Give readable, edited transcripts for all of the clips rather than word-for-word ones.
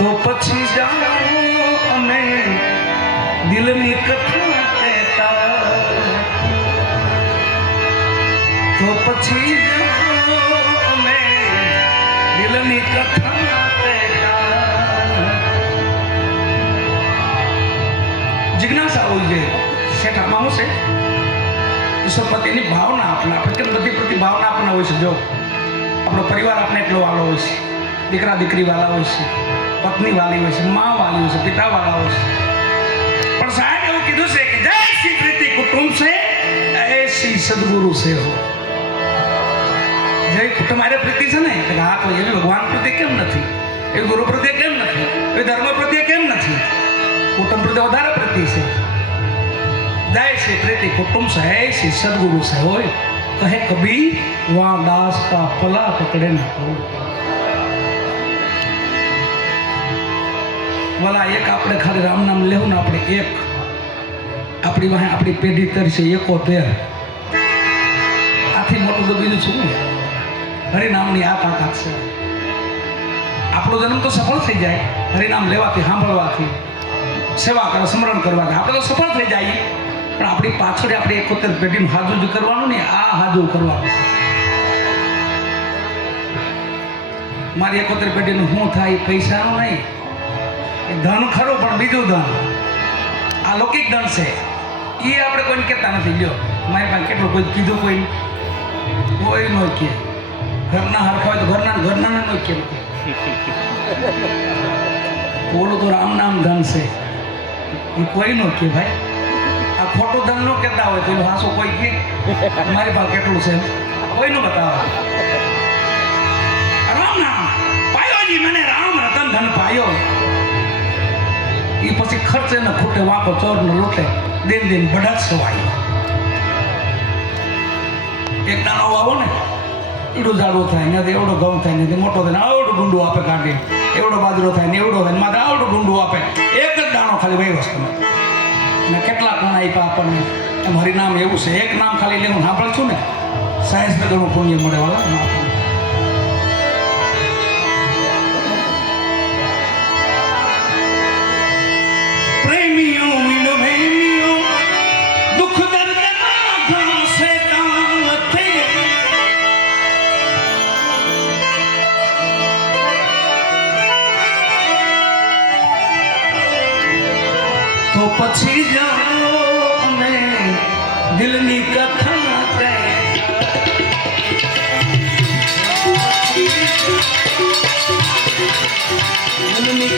તો પછી જાઓ અમે દિલની કથા કહેતા, તો પછી જાઓ અમે દિલની કથા કહેતા. જિજ્ઞાસા હોવી જોઈએ. શેઠ આમાં શું છે? ઈશ્વરપતિની ભાવના આપણે કેમ બધી પ્રતિ ભાવના આપણને હોય છે. જો આપણો પરિવાર આપણે એટલો વાલો હોય છે, દીકરા દીકરી વાલા હોય છે, પત્ની વાલી હોય છે, મા વાલી હોય છે, પિતા વાલા હોય છે. પણ સાહેબ એવું કીધું છે કે જૈસી પ્રીતિ કુટુંબ છે એસી સદગુરુ છે હો. જે કુટુંબ આરે પ્રીતિ છે ને એટલે હા તો એવી ભગવાન પ્રત્યે કેમ નથી, એ ગુરુ પ્રત્યે કેમ નથી, એ ધર્મ પ્રત્યે કેમ નથી, કુટુંબ પ્રત્યે વધારે પ્રીતિ છે. जैसी प्रीति कुटुंब से ऐसी सदगुरु से हो. कहे कबीर वहाँ दास का पला पकड़े न हो. वाला एक આપણે ખાલી રામ નામ લેવું ને આપણે એક આપણી વાહે આપણી પેઢી તરશે 71. આથી મોટું તો બીજું શું? હરિનામની આ તાકાત છે. આપણો જન્મ તો સફળ થઈ જાય હરિનામ લેવાથી, સાંભળવાથી, સેવા કરવા, સ્મરણ કરવાથી આપણે તો સફળ થઈ જાય. પણ આપણી પાછળ આપણે 71 પેઢીનું હાજુ જ કરવાનું ને આ હાજુ કરવાનું. મારી 71 પેઢીનું શું થાય? પૈસાનું નહીં, ધન ખરું પણ બીજું ધન, આ લૌકિક ધન છે. એ આપણે કોઈને કહેતા નથી. લ્યો મારી પાસે કેટલું કોઈ કીધું કોઈ ન કહે. ઘરના હરખા હોય તો ઘરના ન કહે. બોલું તો રામ નામ ધન છે એ કોઈ ન કહે ભાઈ. આ ખોટું ધન ન કહેતા હોય તો હાસો કોઈ કે મારી પાસે કેટલું છે કોઈ ન બતાવે. રામ નામ પાયો જી મને રામ રતન ધન પાયો. એ પછી ખર્ચે ને ખૂટે વાંકો ચોર ને લૂટે દિન દિન બઢત સવાયો. એક દાણો વાવો ને એવડું ઝાડવું થાય ને એવડો ઘઉં થાય ને મોટો થાય આવડું ડુંડું આપે કાઢી, એવડો બાજરો થાય ને એવડો થાય મારે આવડું ડુંડું આપે. એક જ દાણો ખાલી વહી વસ્તુ ને કેટલા કોણ આપ્યા આપણને. એમ હરિનામ એવું છે, એક નામ ખાલી લેવું સાંભળ છું ને 60 ઘણું પુણ્ય મળે વાળા. તો પછી જાઓ અમે દિલની કથા દિલની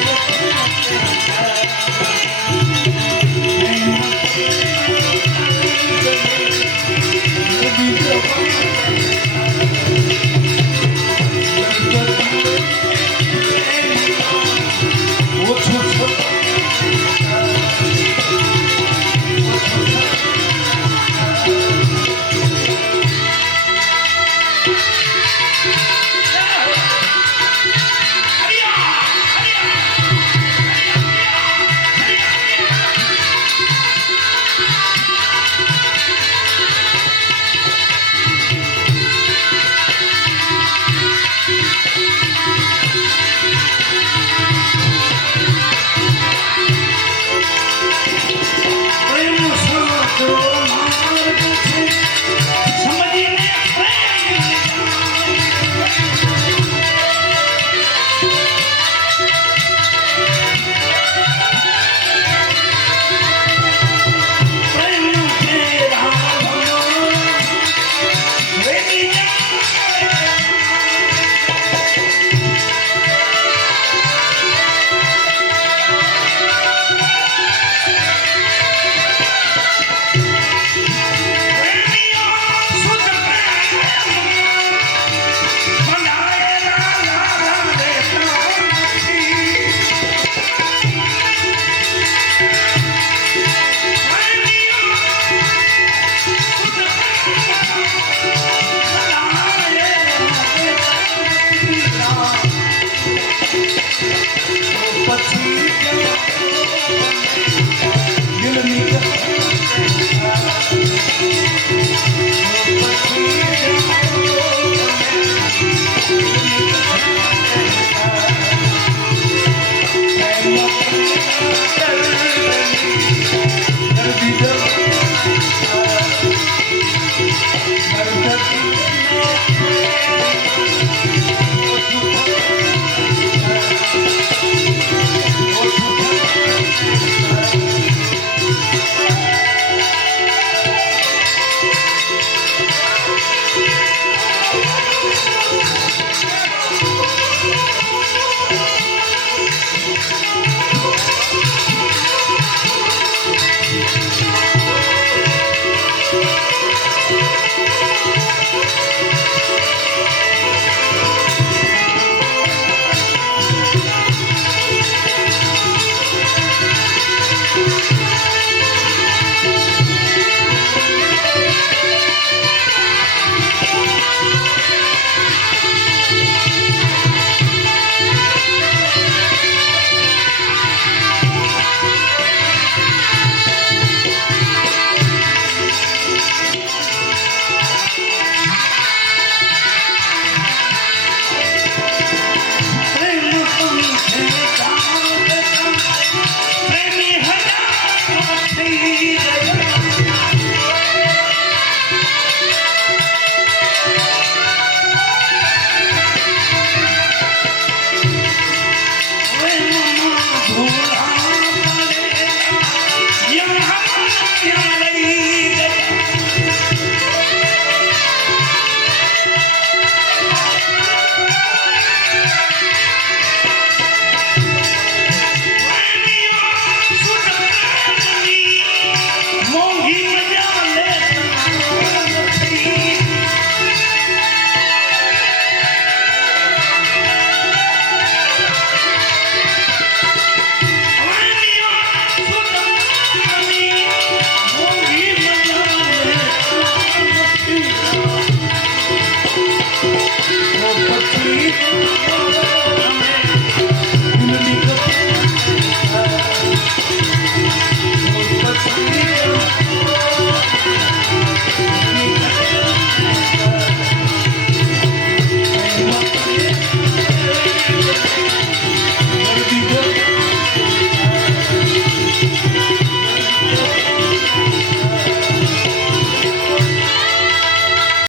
નથી